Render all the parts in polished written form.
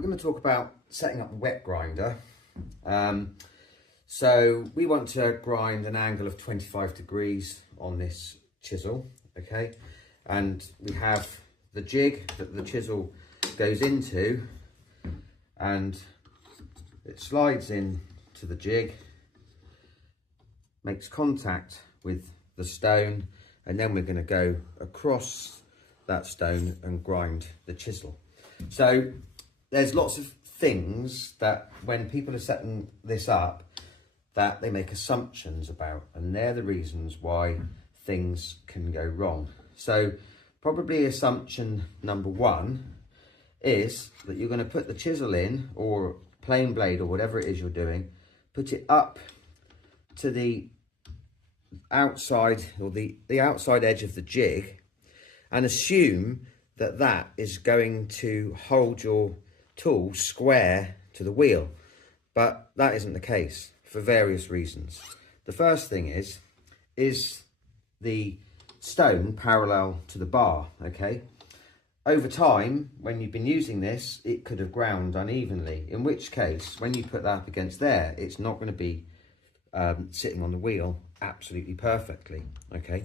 We're going to talk about setting up a wet grinder. So we want to grind an angle of 25 degrees on this chisel, okay? And we have the jig that the chisel goes into, and it slides in to the jig, makes contact with the stone, and then we're going to go across that stone and grind the chisel. So there's lots of things that when people are setting this up that they make assumptions about, and they're the reasons why things can go wrong. So probably assumption number one is that you're going to put the chisel in, or plain blade, or whatever it is you're doing, put it up to the outside, or the outside edge of the jig, and assume that that is going to hold your tool square to the wheel. But that isn't the case for various reasons. The first thing is the stone parallel to the bar, okay? Over time, when you've been using this, it could have ground unevenly, in which case, when you put that up against there, it's not going to be sitting on the wheel absolutely perfectly, okay?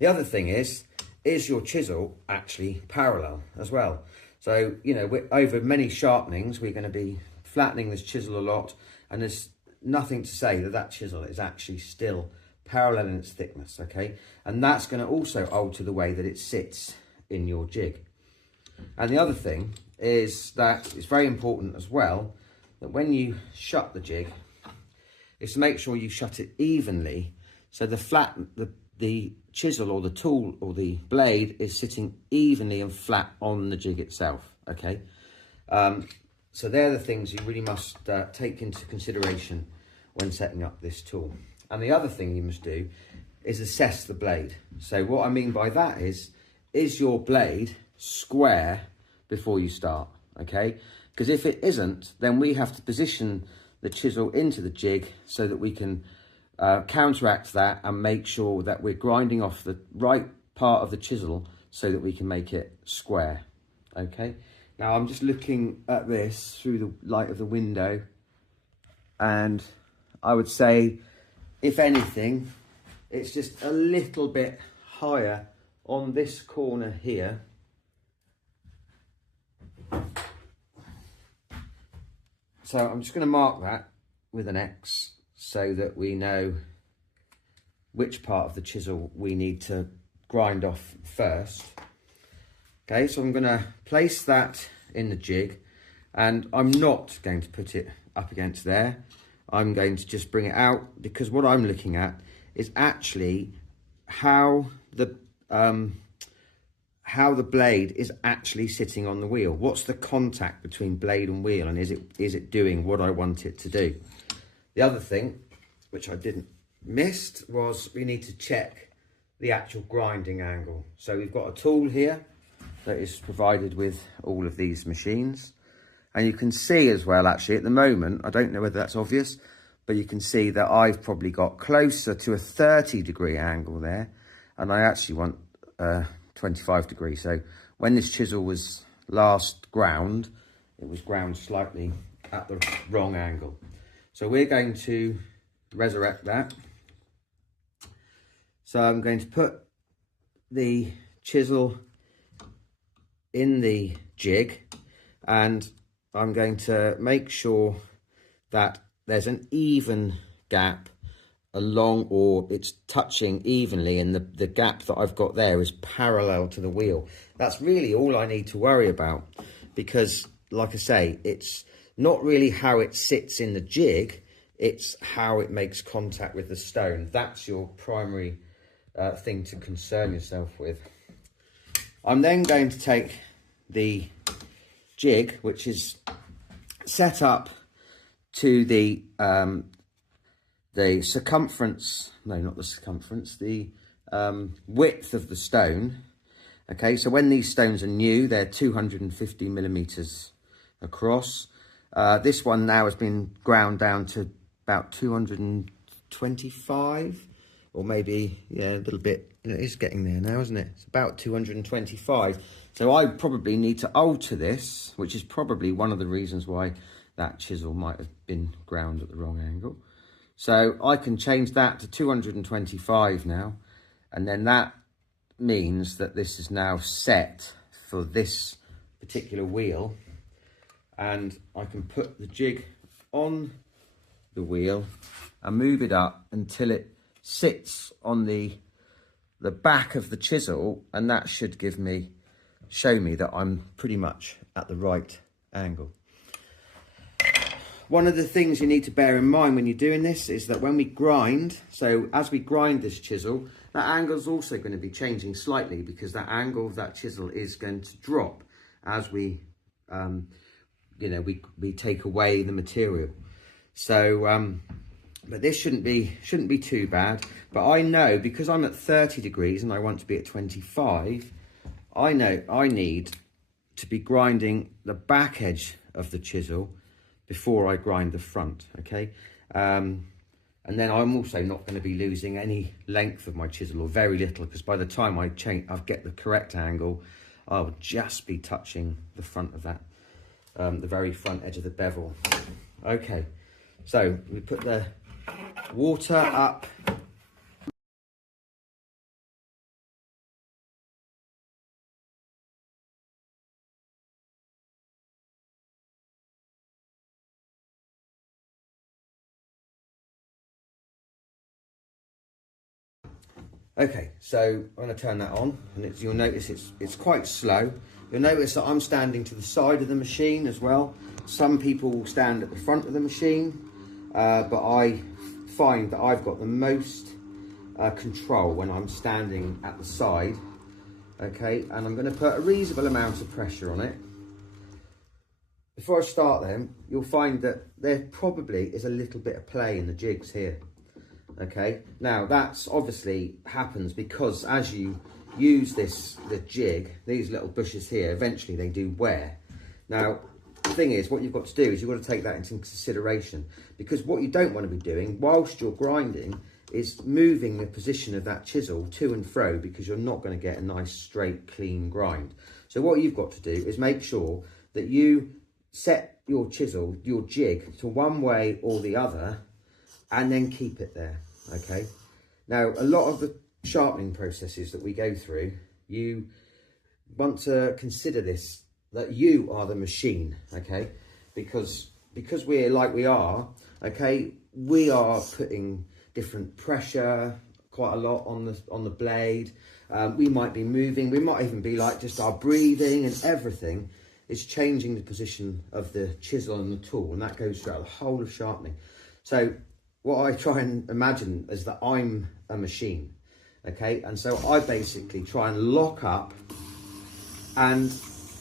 The other thing is your chisel actually parallel as well? So, you know, over many sharpenings, we're going to be flattening this chisel a lot, and there's nothing to say that that chisel is actually still parallel in its thickness, okay? And that's going to also alter the way that it sits in your jig. And the other thing is that it's very important as well that when you shut the jig, is to make sure you shut it evenly, so the chisel or the tool or the blade is sitting evenly and flat on the jig itself, okay? So they're the things you really must take into consideration when setting up this tool. And the other thing you must do is assess the blade. So what I mean by that is your blade square before you start, okay? Because if it isn't, then we have to position the chisel into the jig so that we can counteract that and make sure that we're grinding off the right part of the chisel so that we can make it square, okay? Now I'm just looking at this through the light of the window, and I would say, if anything, it's just a little bit higher on this corner here. So I'm just going to mark that with an X so that we know which part of the chisel we need to grind off first. Okay, so I'm going to place that in the jig, and I'm not going to put it up against there. I'm going to just bring it out, because what I'm looking at is actually how the blade is actually sitting on the wheel. What's the contact between blade and wheel, and is it doing what I want it to do? The other thing, which I didn't miss, was we need to check the actual grinding angle. So we've got a tool here that is provided with all of these machines. And you can see as well, actually, at the moment, I don't know whether that's obvious, but you can see that I've probably got closer to a 30-degree angle there, and I actually want 25 degrees. So when this chisel was last ground, it was ground slightly at the wrong angle. So we're going to resurrect that. So I'm going to put the chisel in the jig, and I'm going to make sure that there's an even gap along, or it's touching evenly, and the gap that I've got there is parallel to the wheel. That's really all I need to worry about, because like I say, it's not really how it sits in the jig, it's how it makes contact with the stone. That's your primary thing to concern yourself with. I'm then going to take the jig, which is set up to the circumference, no, not the circumference, the width of the stone. Okay, so when these stones are new, they're 250 millimeters across. This one now has been ground down to about 225 or maybe, yeah, a little bit. It is getting there now, isn't it? It's about 225. So I probably need to alter this, which is probably one of the reasons why that chisel might have been ground at the wrong angle. So I can change that to 225 now, and then that means that this is now set for this particular wheel, and I can put the jig on the wheel and move it up until it sits on the back of the chisel, and that should show me that I'm pretty much at the right angle. One of the things you need to bear in mind when you're doing this is that when we grind, so as we grind this chisel, that angle is also going to be changing slightly, because that angle of that chisel is going to drop as we, we take away the material. So, but this shouldn't be too bad. But I know, because I'm at 30 degrees and I want to be at 25, I know I need to be grinding the back edge of the chisel before I grind the front, okay? And then I'm also not going to be losing any length of my chisel, or very little, because by the time I get the correct angle, I'll just be touching the front of that, the very front edge of the bevel. Okay, so we put the water up. Okay, so I'm going to turn that on, and you'll notice it's quite slow. You'll notice that I'm standing to the side of the machine as well. Some people will stand at the front of the machine, but I find that I've got the most control when I'm standing at the side. Okay, and I'm going to put a reasonable amount of pressure on it. Before I start then, you'll find that there probably is a little bit of play in the jigs here. Okay, now that's obviously happens because as you use the jig, these little bushes here, eventually they do wear. Now, the thing is, what you've got to do is you've got to take that into consideration, because what you don't want to be doing whilst you're grinding is moving the position of that chisel to and fro, because you're not going to get a nice, straight, clean grind. So what you've got to do is make sure that you set your chisel, your jig, to one way or the other, and then keep it there, okay? Now, a lot of the sharpening processes that we go through, you want to consider this, that you are the machine, okay? Because we're like we are, okay, we are putting different pressure quite a lot on the blade. We might be moving, we might even be like just our breathing, and everything is changing the position of the chisel and the tool, and that goes throughout the whole of sharpening. So what I try and imagine is that I'm a machine, okay? And so I basically try and lock up and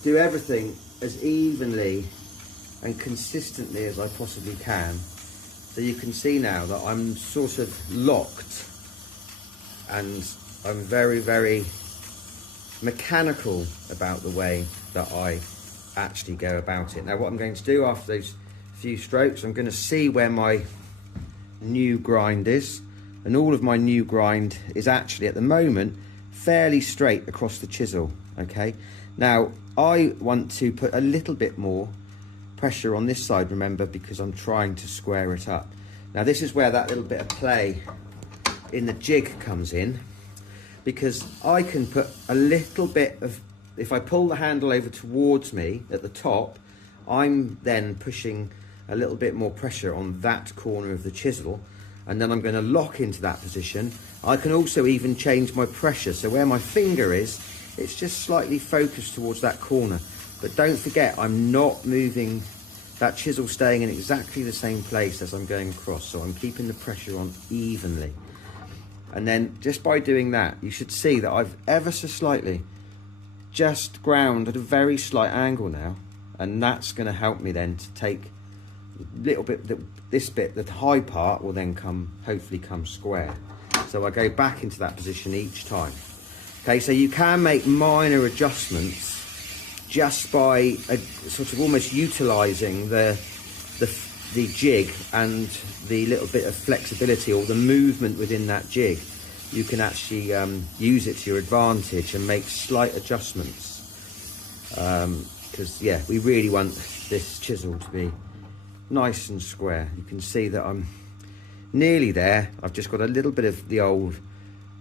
do everything as evenly and consistently as I possibly can. So you can see now that I'm sort of locked, and I'm very, very mechanical about the way that I actually go about it. Now what I'm going to do after those few strokes, I'm going to see where my new grind is, and all of my new grind is actually at the moment fairly straight across the chisel. Okay, now I want to put a little bit more pressure on this side, remember, because I'm trying to square it up. Now this is where that little bit of play in the jig comes in, because I can put a little bit of, if I pull the handle over towards me at the top, I'm then pushing a little bit more pressure on that corner of the chisel, and then I'm going to lock into that position. I can also even change my pressure, so where my finger is, it's just slightly focused towards that corner. But don't forget, I'm not moving that chisel, staying in exactly the same place as I'm going across, so I'm keeping the pressure on evenly. And then just by doing that, you should see that I've ever so slightly just ground at a very slight angle now, and that's going to help me then to take a little bit, this bit, the high part will then hopefully come square. So I go back into that position each time. Okay, so you can make minor adjustments just by sort of almost utilising the jig and the little bit of flexibility or the movement within that jig. you can actually use it to your advantage and make slight adjustments. Because yeah, we really want this chisel to be nice and square. You can see that I'm nearly there. I've just got a little bit of the old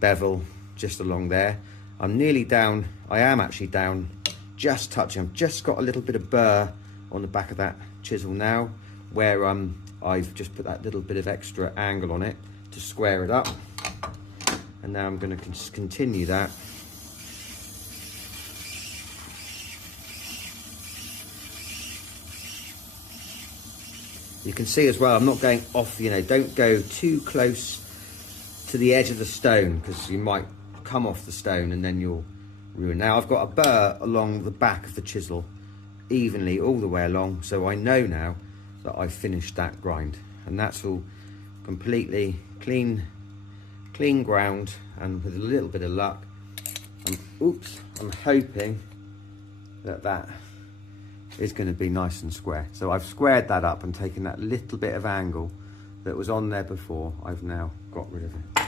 bevel just along there. I'm nearly down. I am actually down, just touching. I've just got a little bit of burr on the back of that chisel now, where I've just put that little bit of extra angle on it to square it up. And now I'm going to continue that. You can see as well, I'm not going off, you know, don't go too close to the edge of the stone, because you might come off the stone and then you'll ruin. Now I've got a burr along the back of the chisel, evenly all the way along, so I know now that I've finished that grind. And that's all completely clean ground, and with a little bit of luck, I'm hoping that that is going to be nice and square. So I've squared that up and taken that little bit of angle that was on there before. I've now got rid of it.